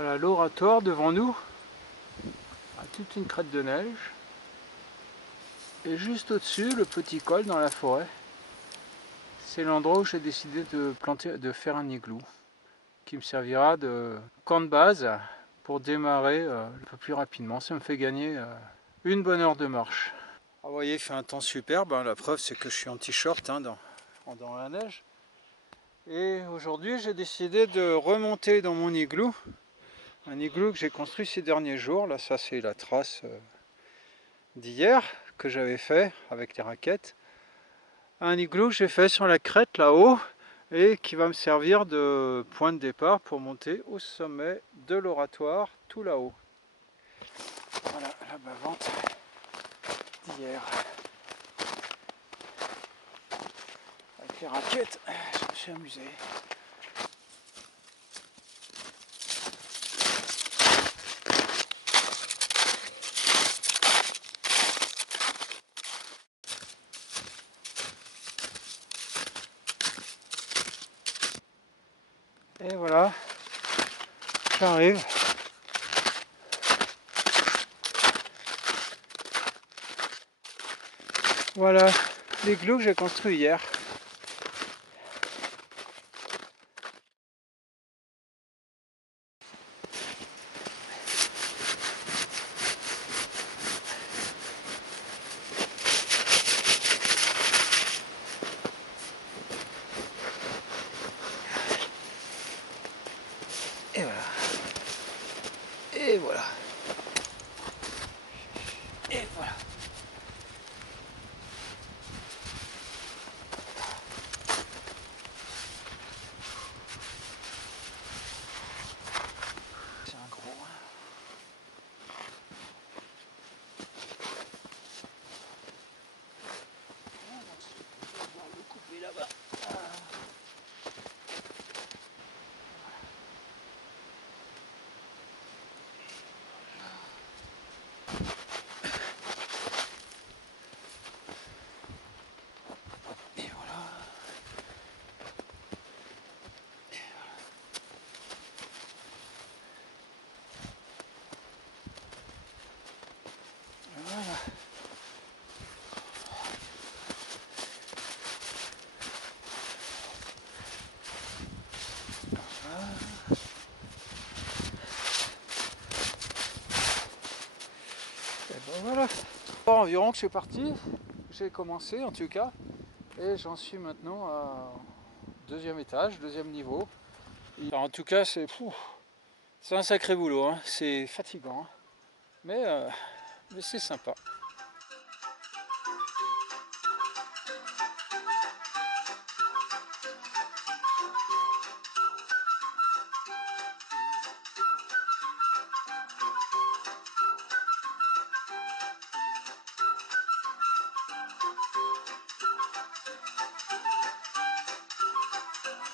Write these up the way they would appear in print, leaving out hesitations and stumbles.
Voilà l'oratoire devant nous, toute une crête de neige. Et juste au-dessus, le petit col dans la forêt. C'est l'endroit où j'ai décidé de faire un igloo qui me servira de camp de base pour démarrer un peu plus rapidement. Ça me fait gagner une bonne heure de marche. Ah, vous voyez, il fait un temps superbe. La preuve, c'est que je suis en t-shirt dans la neige. Et aujourd'hui, j'ai décidé de remonter dans mon igloo. Un igloo que j'ai construit ces derniers jours. Là, ça, c'est la trace d'hier que j'avais fait avec les raquettes. Un igloo que j'ai fait sur la crête là-haut et qui va me servir de point de départ pour monter au sommet de l'oratoire tout là-haut. Voilà la bavante d'hier. Avec les raquettes, je me suis amusé. Et voilà, j'arrive. Voilà l'igloo que j'ai construit hier. Et voilà. Et voilà. Et voilà. C'est un gros. On va le couper là-bas. Et voilà. Voilà. Et ben voilà. Environ que je suis parti, j'ai commencé en tout cas, et j'en suis maintenant à deuxième étage, deuxième niveau. Enfin, en tout cas, c'est un sacré boulot, hein. C'est fatigant, hein. Mais c'est sympa.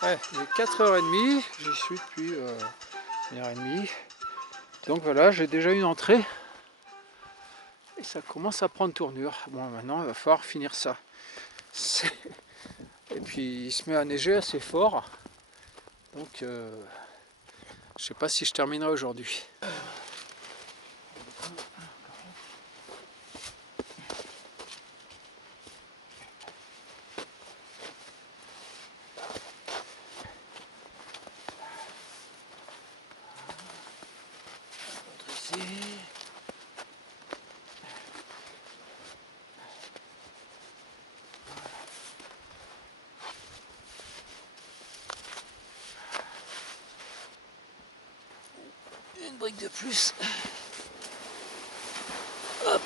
Ouais, il est 4h30, j'y suis depuis 1h30. Donc voilà, j'ai déjà une entrée. Et ça commence à prendre tournure. Bon, maintenant, il va falloir finir ça. Et puis, il se met à neiger assez fort. Donc, je sais pas si je terminerai aujourd'hui. Ici. Une brique de plus. Hop.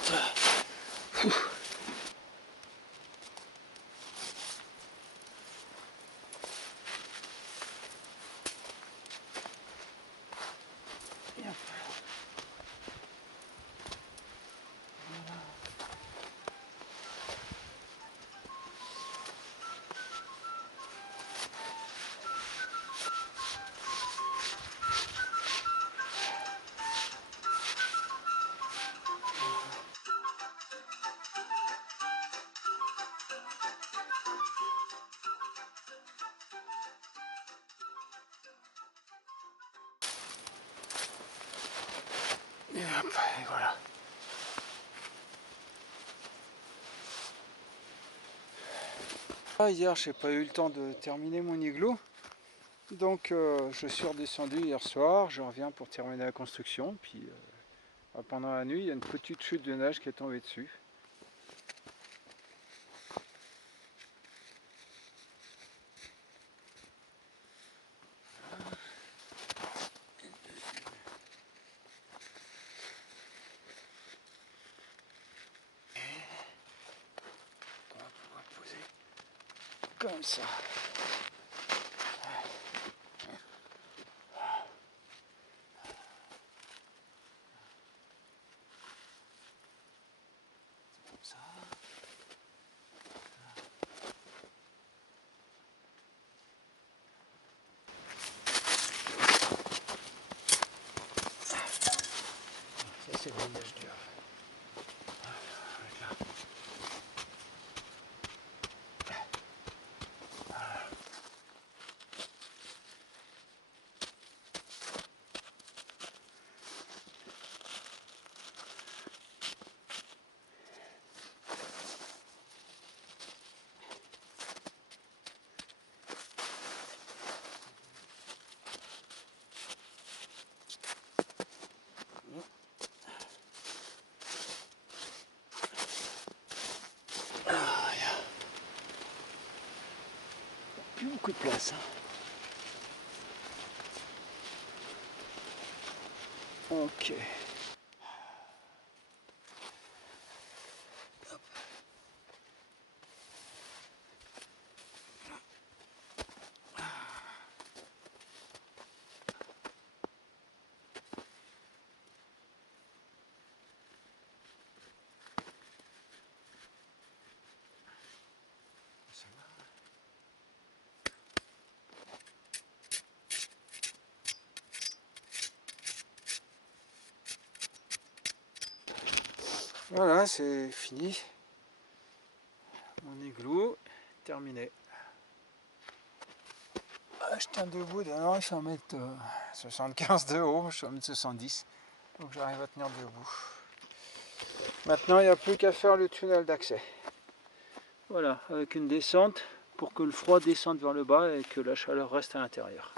Ouf. Hop, et voilà. Hier, j'ai pas eu le temps de terminer mon igloo. Donc je suis redescendu hier soir, je reviens pour terminer la construction. Puis pendant la nuit, il y a une petite chute de neige qui est tombée dessus. On va pouvoir poser comme ça. Comme ça. Ça c'est le voyage dur. Plus beaucoup de place. Ok. Voilà, c'est fini. Mon igloo, terminé. Je tiens debout, d'ailleurs, je suis à 1m75 de haut, je suis à 1m70, donc j'arrive à tenir debout. Maintenant, il n'y a plus qu'à faire le tunnel d'accès. Voilà, avec une descente pour que le froid descende vers le bas et que la chaleur reste à l'intérieur.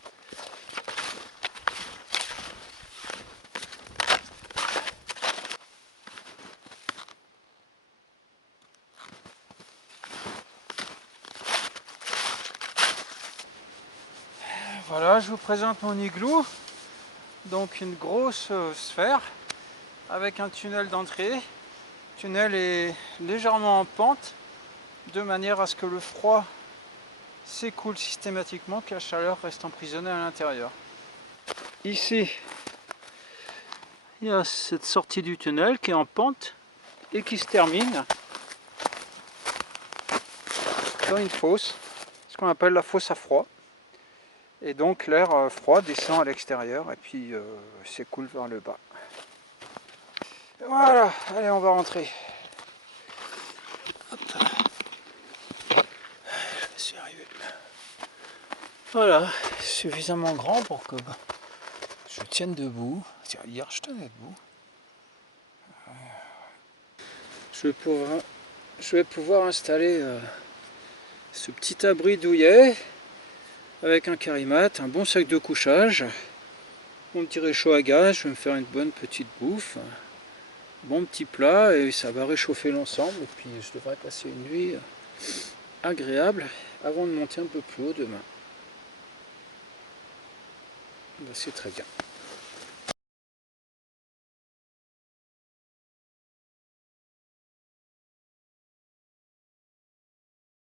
Voilà, je vous présente mon igloo. Donc une grosse sphère avec un tunnel d'entrée. Le tunnel est légèrement en pente de manière à ce que le froid s'écoule systématiquement, que la chaleur reste emprisonnée à l'intérieur. Ici, il y a cette sortie du tunnel qui est en pente et qui se termine dans une fosse, ce qu'on appelle la fosse à froid. Et donc l'air froid descend à l'extérieur et puis s'écoule vers le bas. Voilà, allez, on va rentrer. Hop. Je suis arrivé. Voilà, suffisamment grand pour que je tienne debout. Tiens, hier je tenais debout. Je vais pouvoir installer ce petit abri douillet avec un carimat, un bon sac de couchage, mon petit réchaud à gaz. Je vais me faire une bonne petite bouffe, un bon petit plat, et ça va réchauffer l'ensemble. Et puis je devrais passer une nuit agréable avant de monter un peu plus haut demain. C'est très bien.